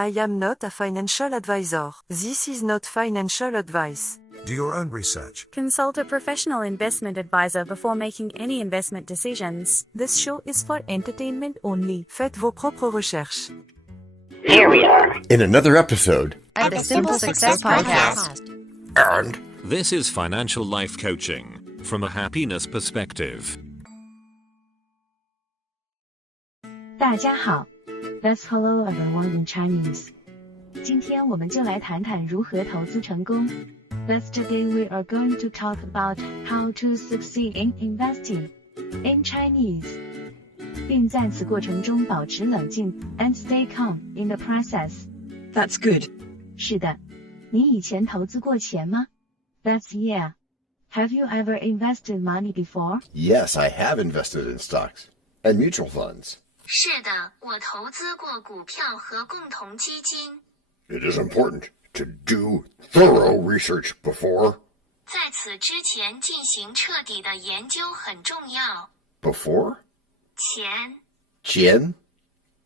I am not a financial advisor. This is not financial advice. Do your own research. Consult a professional investment advisor before making any investment decisions. This show is for entertainment only. Faites vos propres recherches. Here we are in another episode of the Simple Success Podcast. And this is financial life coaching from a happiness perspective. 大家好 That's hello everyone in Chinese. 今天我们就来谈谈如何投资成功。Thus today we are going to talk about how to succeed in investing in Chinese. 并在此过程中保持冷静 and stay calm in the process. That's good. 是的，你以前投资过钱吗？ That's yeah. Have you ever invested money before? Yes, I have invested in stocks and mutual funds. 是的，我投资过股票和共同基金。 It is important to do thorough research before. 在此之前进行彻底的研究很重要。 Before? 前 Qian?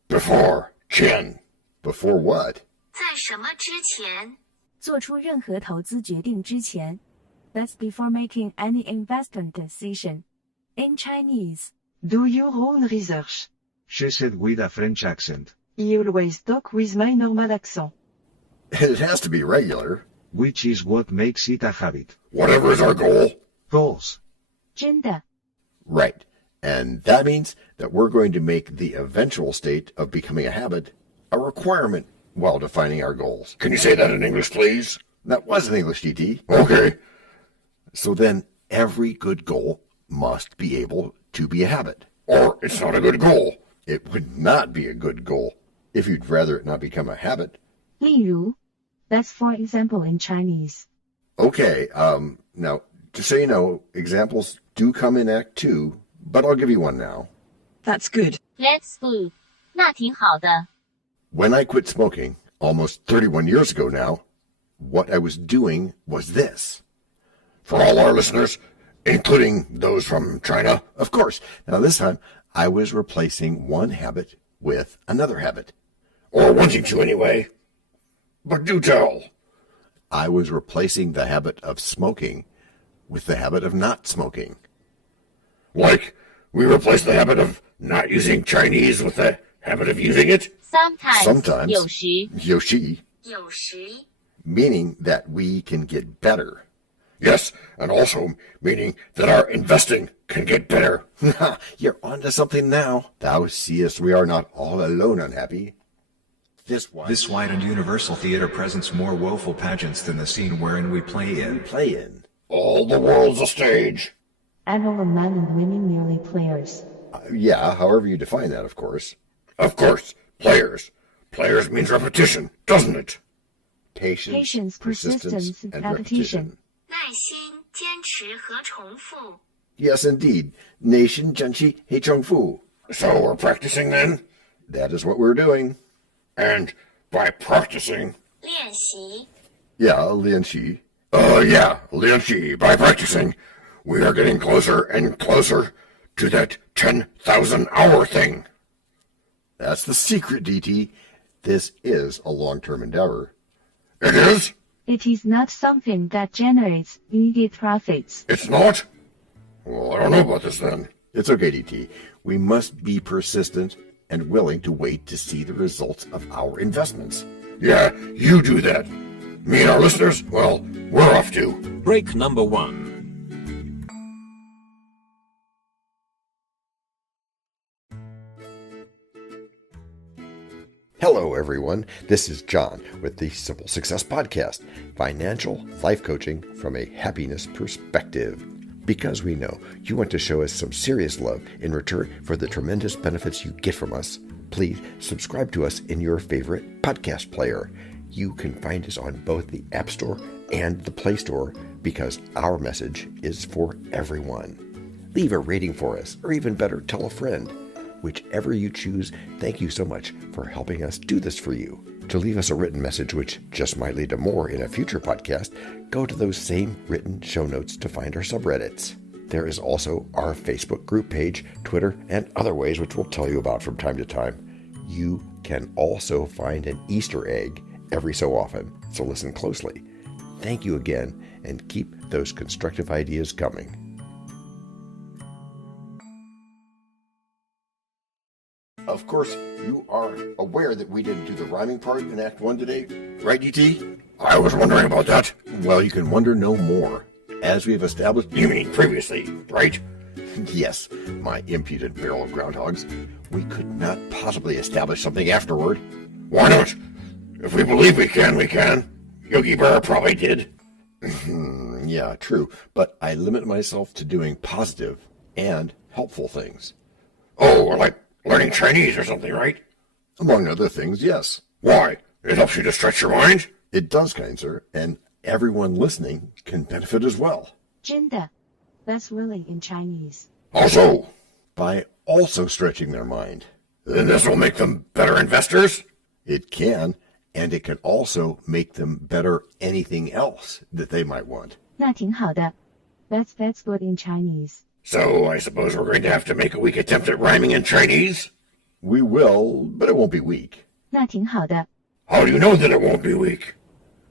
Before. Qian. Before what? 在什么之前？做出任何投资决定之前 That's before making any investment decision. In Chinese. Do your own research. She said with a French accent. I always talk with my normal accent. It has to be regular. Which is what makes it a habit. Whatever is our goal. Goals. 真的 Right. And that means that we're going to make the eventual state of becoming a habit a requirement while defining our goals. Can you say that in English, please? That was in English, DT. Okay. So then every good goal must be able to be a habit. Or it's not a good goal. It would not be a good goal if you'd rather it not become a habit. 例如 That's for example in Chinese. Okay, now, just so you know, examples do come in Act 2, but I'll give you one now. That's good. Let's go. 那挺好的。 When I quit smoking, almost 31 years ago now, what I was doing was this. For all our listeners, including those from China, of course. Now this time, I was replacing one habit with another habit. Or wanting to anyway. But do tell. I was replacing the habit of smoking with the habit of not smoking. Like, we replaced the habit of not using Chinese with the habit of using it? Sometimes. 有时 Yoshi. 有时 Meaning that we can get better. Yes, and also meaning that our investing can get better. You're onto something now. Thou seest we are not all alone unhappy. This wide and universal theater presents more woeful pageants than the scene wherein we play in. All the world's a stage. And all the men and women merely players. Yeah, however you define that, of course. Of course, players. Players means repetition, doesn't it? Patience, persistence, and repetition. 耐心、坚持和重复。 Yes, indeed. Nation, Zhenqi, Heichengfu. So we're practicing then? That is what we're doing. And by practicing... 练习 Yeah, Lianxi. Yeah, Lianxi. By practicing, we are getting closer and closer to that 10,000 hour thing. That's the secret, DT. This is a long-term endeavor. It is? It is not something that generates immediate profits. It's not? Well, I don't know about this then. It's okay, DT. We must be persistent and willing to wait to see the results of our investments. Yeah, you do that. Me and our listeners, well, we're off to. Break number 1. Hello, everyone. This is John with the Simple Success Podcast, financial life coaching from a happiness perspective. Because we know you want to show us some serious love in return for the tremendous benefits you get from us, please subscribe to us in your favorite podcast player. You can find us on both the App Store and the Play Store because our message is for everyone. Leave a rating for us, or even better, tell a friend. Whichever you choose, thank you so much for helping us do this for you. To leave us a written message, which just might lead to more in a future podcast, go to those same written show notes to find our subreddits. There is also our Facebook group page, Twitter, and other ways which we'll tell you about from time to time. You can also find an Easter egg every so often, so listen closely. Thank you again, and keep those constructive ideas coming. Of course, you are aware that we didn't do the rhyming part in Act 1 today, right, DT? I was wondering about that. Well, you can wonder no more. As we've established... You mean previously, right? Yes, my impudent barrel of groundhogs. We could not possibly establish something afterward. Why not? If we believe we can, we can. Yogi Berra probably did. Yeah, true. But I limit myself to doing positive and helpful things. Oh, like learning Chinese or something, right? Among other things, yes. Why? It helps you to stretch your mind? It does, kind sir, and everyone listening can benefit as well. 真的 That's really in Chinese. Also? By also stretching their mind. Then this will make them better investors? It can, and it can also make them better anything else that they might want. 那挺好的 That's good in Chinese. So I suppose we're going to have to make a weak attempt at rhyming in Chinese? We will, but it won't be weak. 那挺好的 How do you know that it won't be weak?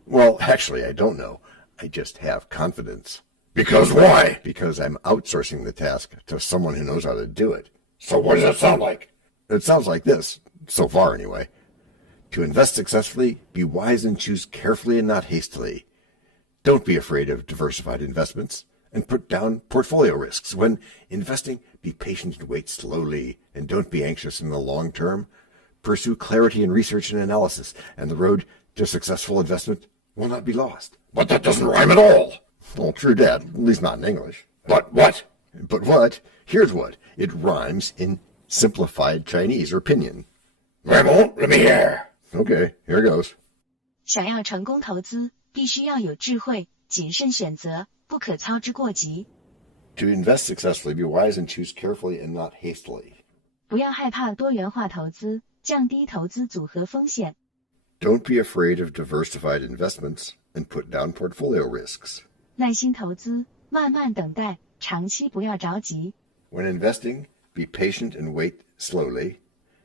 Well, actually, I don't know. I just have confidence. Because why? Because I'm outsourcing the task to someone who knows how to do it. So what does that sound like? It sounds like this, so far anyway. To invest successfully, be wise and choose carefully and not hastily. Don't be afraid of diversified investments and put down portfolio risks. When investing, be patient and wait slowly, and don't be anxious in the long term. Pursue clarity in research and analysis, and the road to successful investment will not be lost. But that doesn't rhyme at all. Well, true that, at least not in English. But what? But what? Here's what. It rhymes in simplified Chinese or pinyin. Vraiment? Let me hear. Okay, here goes. 想要成功投资必须要有智慧谨慎选择不可操之过急 To invest successfully, be wise and choose carefully and not hastily. 不要害怕多元化投资降低投资组合风险 Don't be afraid of diversified investments and put down portfolio risks. 耐心投资慢慢等待长期不要着急 When investing, be patient and wait slowly,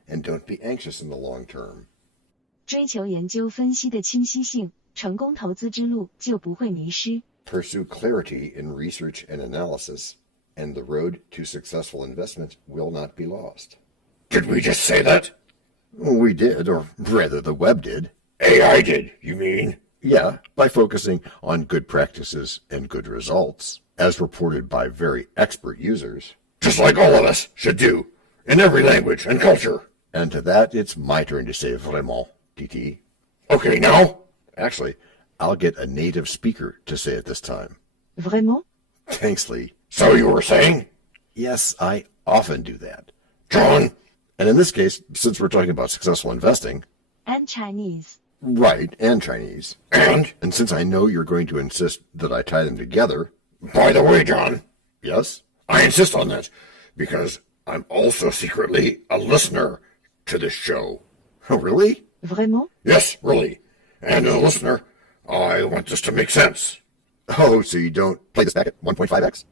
and don't be anxious in the long term. 追求研究分析的清晰性成功投资之路就不会迷失 Pursue clarity in research and analysis, and the road to successful investment will not be lost. Did we just say that? We did, or rather the web did. AI did, you mean? Yeah, by focusing on good practices and good results, as reported by very expert users. Just like all of us should do, in every language and culture. And to that, it's my turn to say vraiment, DT. Okay, now? Actually, I'll get a native speaker to say it this time. Vraiment? Thanks, Lee. So you were saying? Yes, I often do that. John? And in this case, since we're talking about successful investing... And Chinese. Right, and Chinese. And since I know you're going to insist that I tie them together... By the way, John. Yes? I insist on that, because I'm also secretly a listener to this show. Oh, really? Vraiment? Yes, really. And as a listener, I want this to make sense. Oh, so you don't play this back at 1.5x?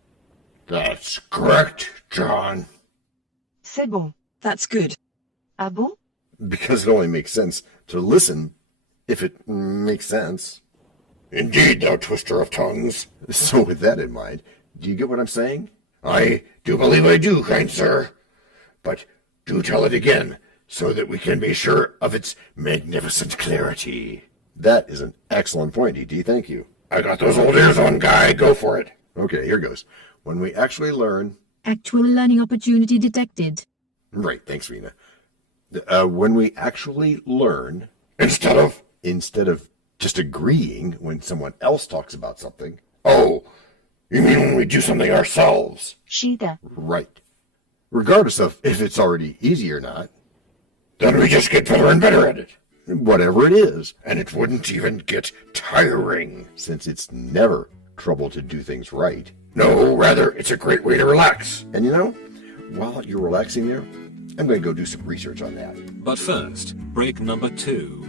That's correct, John. C'est bon. That's good. Ah bon? Because it only makes sense to listen if it makes sense. Indeed, thou twister of tongues. So with that in mind, do you get what I'm saying? I do believe I do, kind sir. But do tell it again, so that we can be sure of its magnificent clarity. That is an excellent point, E.T. Thank you. I got those old ears on, Guy. Go for it. Okay, here goes. When we actually learn... Actual learning opportunity detected. Right, thanks, Rena. When we actually learn... Instead of just agreeing when someone else talks about something... Oh, you mean when we do something ourselves? 是的 Right. Regardless of if it's already easy or not. Then we just get better and better at it. Whatever it is. And it wouldn't even get tiring. Since it's never trouble to do things right. No, rather, it's a great way to relax. And you know, while you're relaxing there, I'm going to go do some research on that. But first, break number 2.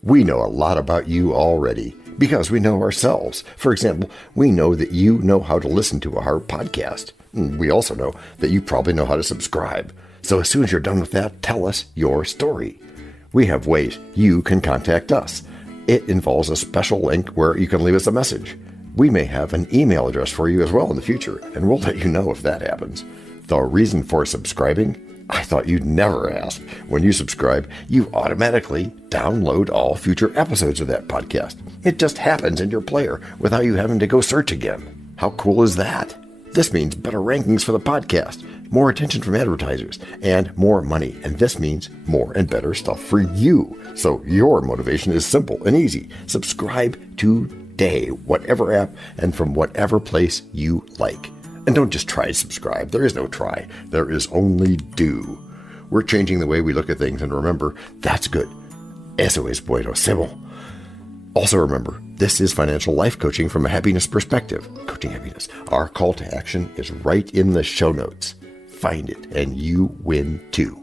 We know a lot about you already, because we know ourselves. For example, we know that you know how to listen to our podcast. We also know that you probably know how to subscribe. So as soon as you're done with that, tell us your story. We have ways you can contact us. It involves a special link where you can leave us a message. We may have an email address for you as well in the future, and we'll let you know if that happens. The reason for subscribing? I thought you'd never ask. When you subscribe, you automatically download all future episodes of that podcast. It just happens in your player without you having to go search again. How cool is that? This means better rankings for the podcast, more attention from advertisers, and more money. And this means more and better stuff for you. So your motivation is simple and easy. Subscribe today, whatever app and from whatever place you like. And don't just try to subscribe. There is no try. There is only do. We're changing the way we look at things, and remember, that's good. Eso es bueno, sebo. Also remember, this is financial life coaching from a happiness perspective. Coaching happiness. Our call to action is right in the show notes. Find it, and you win too.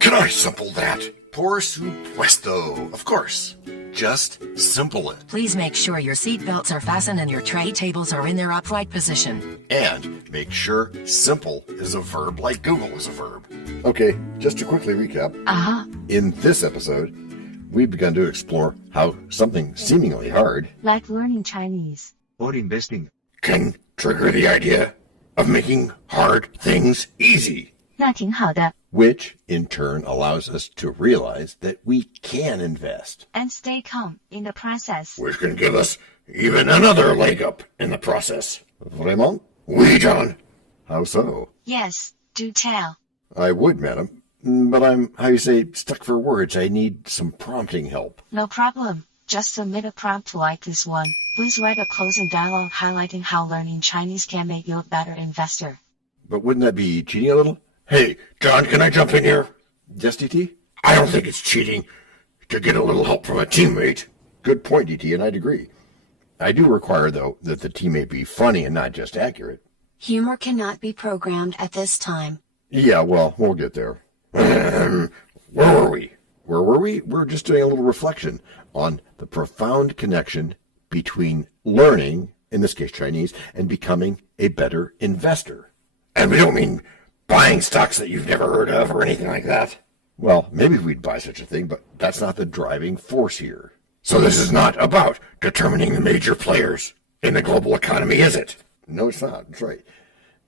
Can I simple that? Por supuesto. Of course. Just simple it. Please make sure your seat belts are fastened and your tray tables are in their upright position. And make sure simple is a verb like Google is a verb. Okay, just to quickly recap. In this episode, we've begun to explore how something seemingly hard, like learning Chinese or investing, can trigger the idea of making hard things easy. 那挺好的 Which, in turn, allows us to realize that we can invest. and stay calm in the process. Which can give us even another leg up in the process. Vraiment? Oui, John. How so? Yes, do tell. I would, madam. But I'm, how you say, stuck for words. I need some prompting help. No problem. Just submit a prompt like this one. Please write a closing dialogue highlighting how learning Chinese can make you a better investor. But wouldn't that be cheating a little? Hey, John, can I jump in here? Yes, DT? I don't think it's cheating to get a little help from a teammate. Good point, DT, and I'd agree. I do require, though, that the teammate be funny and not just accurate. Humor cannot be programmed at this time. Yeah, well, we'll get there. Where were we? We're just doing a little reflection on the profound connection between learning, in this case Chinese, and becoming a better investor. And we don't mean buying stocks that you've never heard of or anything like that. Well, maybe we'd buy such a thing, but that's not the driving force here. So this is not about determining the major players in the global economy, is it? No, it's not. That's right.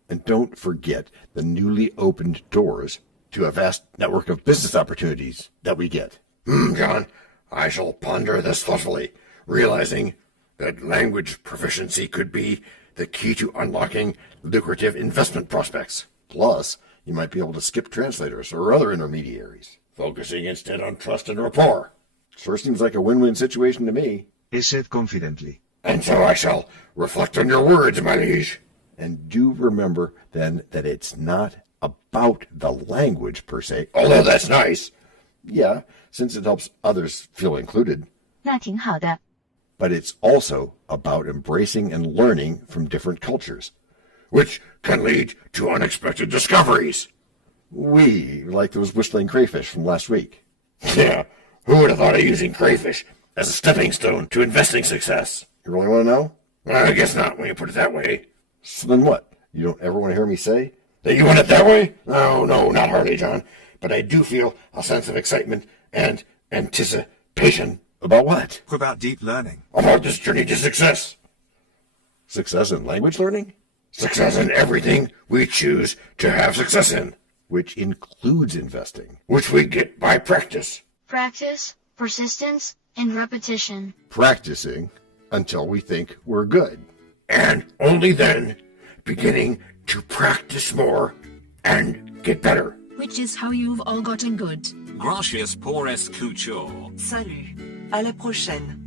And don't forget the newly opened doors to a vast network of business opportunities that we get. John, I shall ponder this thoughtfully, realizing that language proficiency could be the key to unlocking lucrative investment prospects. Plus, you might be able to skip translators or other intermediaries, focusing instead on trust and rapport. Sure seems like a win-win situation to me. He said confidently. And so I shall reflect on your words, my liege. And do remember, then, that it's not about the language per se, although that's nice. Yeah, since it helps others feel included. 那挺好的 But it's also about embracing and learning from different cultures, which can lead to unexpected discoveries. Like those whistling crayfish from last week. Yeah, who would have thought of using crayfish as a stepping stone to investing success? You really want to know? I guess not when you put it that way. So then what? You don't ever want to hear me say that you want it that way? No, not hardly, John. But I do feel a sense of excitement and anticipation. About what? About deep learning. About this journey to success. Success in language learning? Success in everything we choose to have success in, which includes investing, which we get by practice. Practice, persistence, and repetition. Practicing until we think we're good. And only then beginning to practice more and get better. Which is how you've all gotten good. Gracias por escuchar. Salut. À la prochaine.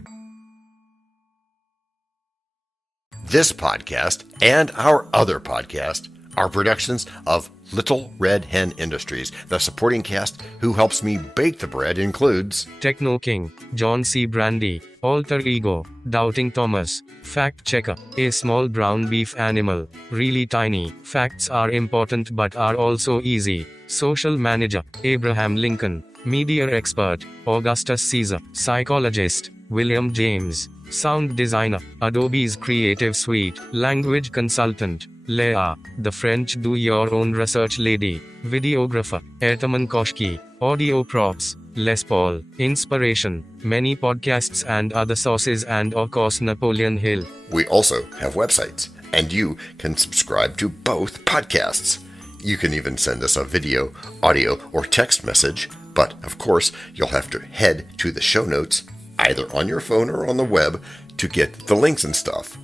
This podcast and our other podcast are productions of Little Red Hen Industries. The supporting cast who helps me bake the bread includes Techno King, John Brandy, Alter Ego, Doubting Thomas, Fact Checker, a small brown beef animal, really tiny, facts are important but are also easy, Social Manager, Abraham Lincoln, Media Expert, Augustus Caesar, Psychologist, William James, Sound Designer, Adobe's Creative Suite, Language Consultant, Leah, the French do-your-own research lady, Videographer, Ertaman Koshki, Audio Props, Les Paul, Inspiration, many podcasts and other sources, and of course Napoleon Hill. We also have websites, and you can subscribe to both podcasts. You can even send us a video, audio, or text message, but of course you'll have to head to the show notes, either on your phone or on the web, to get the links and stuff.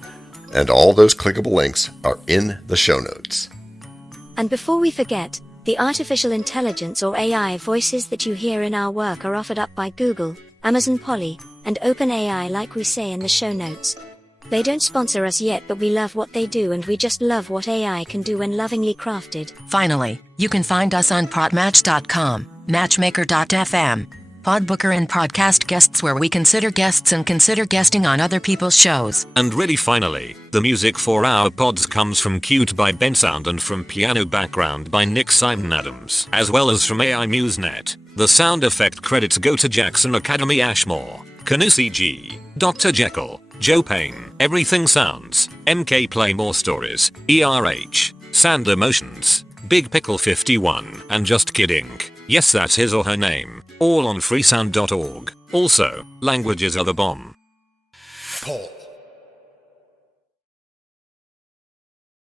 And all those clickable links are in the show notes. And before we forget, the artificial intelligence or AI voices that you hear in our work are offered up by Google, Amazon Polly, and OpenAI, like we say in the show notes. They don't sponsor us yet, but we love what they do, and we just love what AI can do when lovingly crafted. Finally, you can find us on Protmatch.com, Matchmaker.fm, Podbooker, and Podcast Guests, where we consider guests and consider guesting on other people's shows. And really finally, the music for our pods comes from Cute by Ben Sound and from Piano Background by Nick Simon Adams, as well as from AI MuseNet. The sound effect credits go to Jackson Academy Ashmore, Canusi G, Dr. Jekyll, Joe Payne, Everything Sounds, MK Play More Stories, ERH, Sand Emotions, Big Pickle 51, and Just Kidding. Yes, that's his or her name. All on freesound.org. Also, languages are the bomb. Paul.